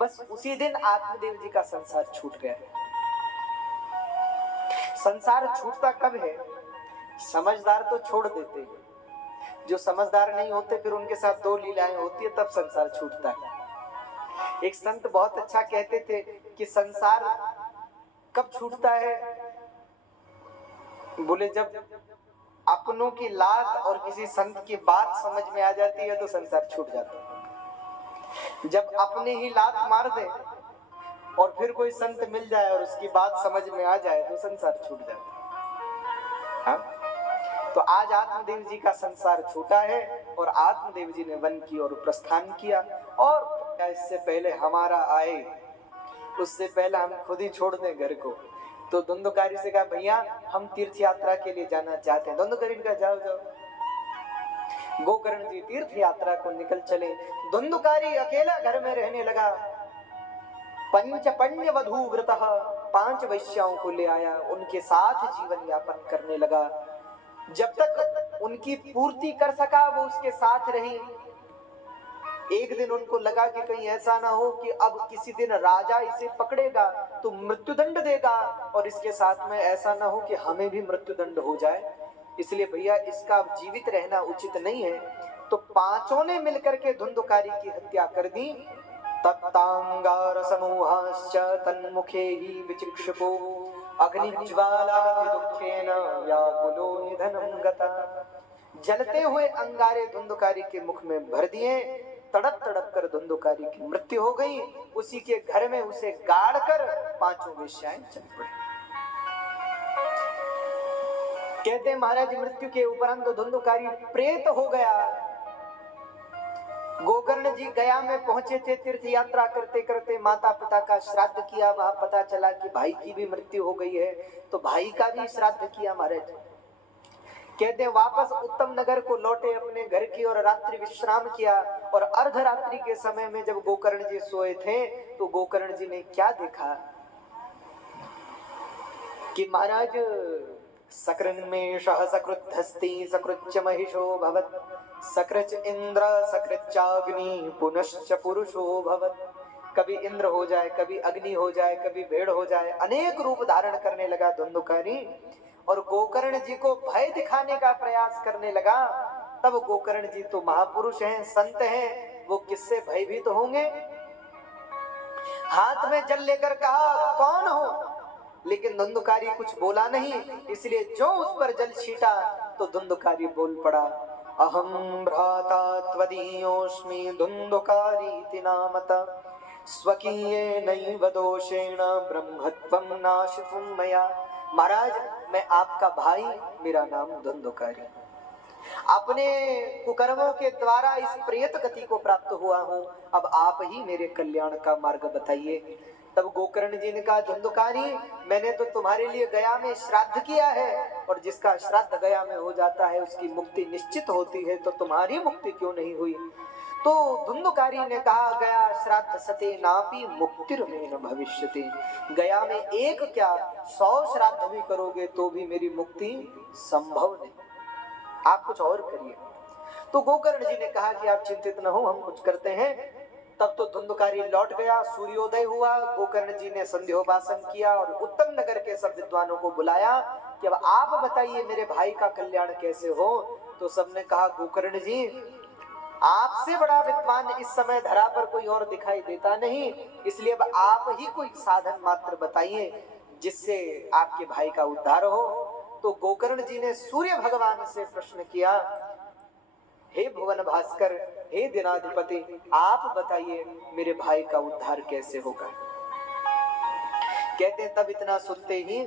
बस उसी दिन आत्मदेव जी का संसार छूट गया। संसार छूटता कब है? समझदार तो छोड़ देते हैं, जो समझदार नहीं होते फिर उनके साथ दो लीलाएं होती है, तब संसार छूटता है। एक संत बहुत अच्छा कहते थे कि संसार कब छूटता है? बोले जब अपनों की लात और किसी संत की बात समझ में आ जाती है तो संसार छूट जाता है। जब अपने ही लात मार दे और फिर कोई संत मिल जाए और उसकी बात समझ में आ जाए तो संसार छूट जाता है। हाँ? तो आज आत्मदेव जी का संसार छूटा है और आत्मदेव जी ने वन की ओर प्रस्थान किया। और इससे पहले हमारा आए, उससे पहले हम खुद ही छोड़ दें घर को। तो धुंधुकारी से कहा, भैया हम तीर्थ यात्रा के लिए जाना चाहते हैं। धुंधुकारी ने कहा, जाओ जाओ। गोकर्ण जी तीर्थ यात्रा को निकल चले। धुंधुकारी अकेला घर में रहने लगा। पंचपण्य वधू व्रतः, 5 वैश्याओं को ले आया, उनके साथ जीवन यापन करने लगा। जब तक उनकी पूर्ति कर सका वो उसके साथ रही। एक दिन उनको लगा कि कहीं ऐसा ना हो कि अब किसी दिन राजा इसे पकड़ेगा तो मृत्युदंड देगा और इसके साथ में ऐसा ना हो कि हमें भी मृत्युदंड हो जाए, इसलिए भैया इसका जीवित रहना उचित नहीं है। तो पांचों ने मिलकर के धुंधुकारी की हत्या कर दी। तप्तांगार समूहाश्च तन्मुखे ही विचिक्षुपो अग्निज्वाला दुखेन व्याकुलो निधनं गता। जलते हुए अंगारे धुंधुकारी के मुख में भर दिए। तड़प तड़प कर धुंधुकारी की मृत्यु हो गई। उसी के घर में उसे गाड़ कर 5 वेश्याएं चल पड़ी। कहते महाराज मृत्यु के उपरांत धुंधुकारी प्रेत हो गया। गोकर्ण जी गया में पहुंचे थे, तीर्थ यात्रा करते करते माता पिता का श्राद्ध किया। वहां पता चला कि भाई की भी मृत्यु हो गई है, तो भाई का भी श्राद्ध किया महाराज। कहते वापस उत्तम नगर को लौटे अपने घर की और रात्रि विश्राम किया। और अर्धरात्रि के समय में जब गोकर्ण जी सोए थे तो गोकर्ण जी ने क्या देखा कि महाराज सकृन्मेषः सकृद्धस्ति सकृच्च महिषो भवत् सकृच इंद्र सकृच्चाग्नि पुनश्च पुरुषो भवत्। कभी इंद्र हो जाए, कभी अग्नि हो जाए, कभी भेड़ हो जाए, अनेक रूप धारण करने लगा धुंधुकारी और गोकर्ण जी को भय दिखाने का प्रयास करने लगा। तब गोकर्ण जी तो महापुरुष हैं, संत हैं, वो किससे भयभीत तो होंगे। हाथ में जल लेकर कहा, कौन हो? लेकिन धुंधुकारी कुछ बोला नहीं, इसलिए जो उस पर जल छीटा तो धुंधुकारी बोल पड़ा, अहम भ्राता त्वदीयोऽस्मि धुंधुकारीति नामता स्वकीयेनैव दोषेण ब्रह्मत्वं नाशितुं मया। महाराज मैं आपका भाई, मेरा नाम धुंधुकारी, अपने कुकर्मों के द्वारा इस प्रेत गति को प्राप्त हुआ हूं। अब आप ही मेरे कल्याण का मार्ग बताइए। तब गोकर्ण जी ने कहा, धुंधुकारी मैंने तो तुम्हारे लिए गया में श्राद्ध किया है और जिसका श्राद्ध गया में हो जाता है उसकी मुक्ति निश्चित होती है, तो तुम्हारी मुक्ति क्यों नहीं हुई? तो धुंधुकारी ने कहा, गया श्राद्ध सते नापि मुक्तिर्मेन भविष्यति। गया में एक क्या 100 श्राद्ध भी करोगे तो भी मेरी मुक्ति संभव नहीं, आप कुछ और करिए। तो गोकर्ण जी ने कहा कि आप चिंतित न हो, हम कुछ करते हैं। तब तो धुंधुकारी लौट गया, सूर्योदय हुआ। गोकर्ण जी ने संध्योपासन किया और उत्तम नगर के सब विद्वानों को बुलाया कि अब आप बताइए मेरे भाई का कल्याण कैसे हो। तो सबने कहा, गोकर्ण जी आपसे बड़ा विद्वान इस समय धरा पर कोई और दिखाई देता नहीं, इसलिए अब आप ही कोई साधन मात्र बताइए जिससे आपके भाई का उद्धार हो। तो गोकर्ण जी ने सूर्य भगवान से प्रश्न किया, हे भुवन भास्कर, हे दिनाधिपति, आप बताइए मेरे भाई का उद्धार कैसे होगा। कहते तब इतना सुनते ही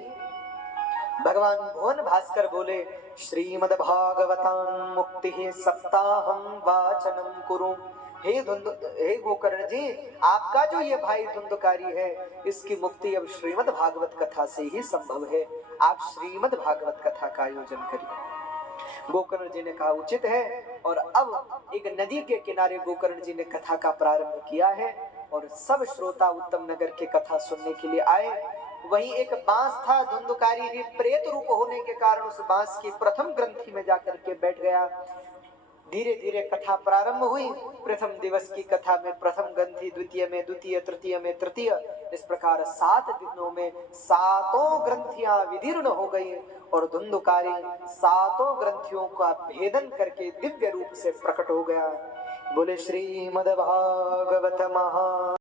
भगवान भुवन भास्कर बोले, श्रीमद् भागवतां मुक्ति सप्ताहं वाचनम कुरु। हे गोकर्ण जी, आपका जो ये भाई धुंधुकारी है इसकी मुक्ति अब श्रीमद् भागवत कथा से ही संभव है। आप श्रीमद् भागवत कथा का आयोजन करिए। गोकर्ण जी ने कहा, उचित है। और अब एक नदी के किनारे गोकर्ण जी ने कथा का प्रारंभ किया है और सब श्रोता उत्तम नगर के कथा सुनने के लिए आए। वहीं एक बांस था, धुंधुकारी भी प्रेत रूप होने के कारण उस बांस की प्रथम ग्रंथि में जाकर के बैठ गया। धीरे धीरे कथा प्रारंभ हुई। प्रथम दिवस की कथा में प्रथम ग्रंथि, द्वितीय में द्वितीय, तृतीय में तृतीय, इस प्रकार 7 दिनों में 7 ग्रंथियां विदीर्ण हो गई और धुंधुकारी 7 ग्रंथियों का भेदन करके दिव्य रूप से प्रकट हो गया। बोले श्रीमद् भागवत महा